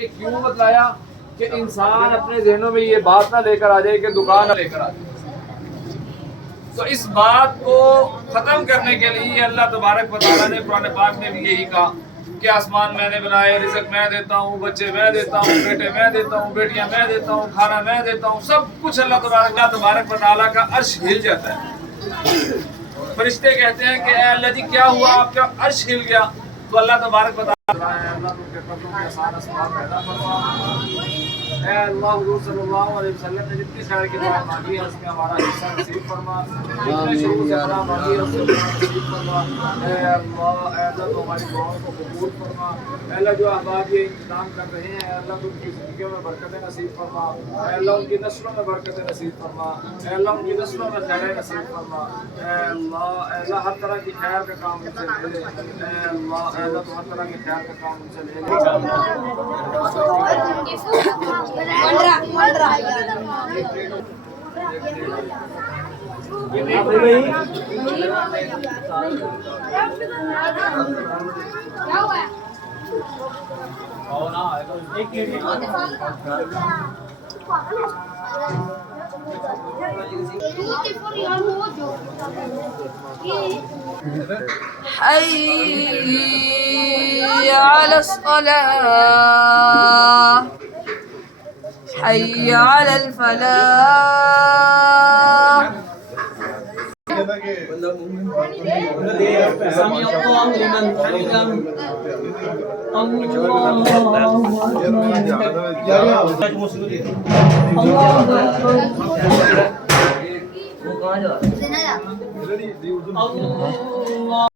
ये क्यों बतलाया कि इंसान अपने जहनों में ये बात ना लेकर आ जाए कि दुकान लेकर आ जाए। तो इस बात को खत्म करने के लिए अल्लाह तबारक व तआला ने कुरान पाक में भी यही कहा कि आसमान मैंने बनाए, रिज़्क़ मैं देता हूँ, बच्चे मैं देता हूँ, बेटे मैं देता हूँ, बेटियां मैं देता हूँ, खाना मैं देता हूँ, सब कुछ अल्लाह तबारक व तआला का अर्श हिल जाता है। फरिश्ते कहते हैं कि अल्लाह जी क्या हुआ, आपका अर्श हिल गया। तो अल्लाह तबारक व तआला अल्लाह उनके कर्ज़ों के आसान असबाब पैदा फरमा। ऐ अल्लाह हुज़ूर सल्लल्लाहु अलैहि वसल्लम ने जितनी खैर की दुआ मांगी है उसमें हमारा हिस्सा नसीब फरमा। जितने शुरू से बड़ा मांगी है उससे बड़ा नसीब फरमा। ऐ अल्लाह तो हमारी दुआओं को कबूल फरमा। अल्लाह जो अहबाब ये इंतज़ाम कर रहे हैं अल्लाह तो उनकी ज़िंदगियों में बरकतें नसीब फरमा। अल्लाह उनकी नस्लों में बरकतें नसीब फरमा। अल्लाह उनकी नस्लों में खैर नसीब फरमा। अल्लाह हर तरह की खैर का काम उनसे ले ले। अल्लाह तो हर तरह की खैर का काम उनसे ले ले। حي على الصلاة حي على الفلاح سمع الله لمن حمده الله